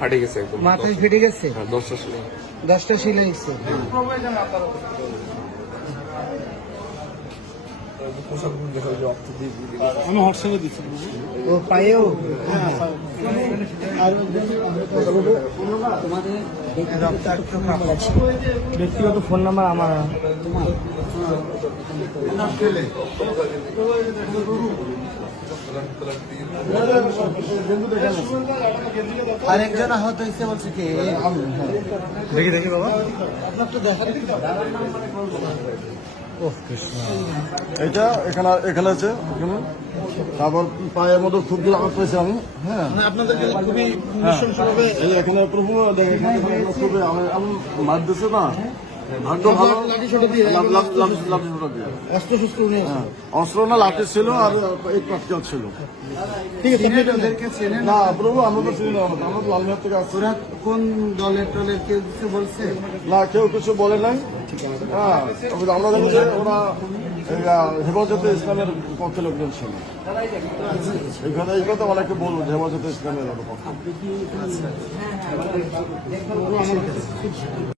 ফাটে গেছে একদম। মাথায় ফেটে গেছে? হ্যাঁ দশটা সিলাইছে ও পায়েও? আর তোমাদের ব্যক্তিগত ফোন নাম্বার আমার। আরেকজন আহত হয়েছে বলছে কি? দেখি দেখি বাবা। আপনার তো দেখা এটা এখানে এখানে আছে এখানে। তারপর পায়ের মধ্যে খুব জোর আঘাত পেয়েছি আমি হ্যাঁ। আপনাদেরকে খুবই এখানে প্রভু দেখেন এখানে এখানে খুবই আমি- আমি মার দিছে না। ভাগ্য ভালো। লাঠি ছোট দিয়ে অস্ত্র শস্ত্র নিয়ে হ্যাঁ। অস্ত্র না লাঠি ছিল আর এই ছিল। ঠিক আছে ওদেরকে চেনেন? না প্রভু আমরা তো চিনি না। আমরা তো লালমেহার থেকে আসছি। ওরা কোন দলের টলের কেউ কিছু বলছে? না কেউ কিছু বলে নাই। হ্যাঁ তবে আমরা জানি যে ওরা হেফাজতে ইসলামের পক্ষে লোকজন ছিল। এখানে এই কথা অনেকে বলব যে হেফাজতে ইসলামের পক্ষে।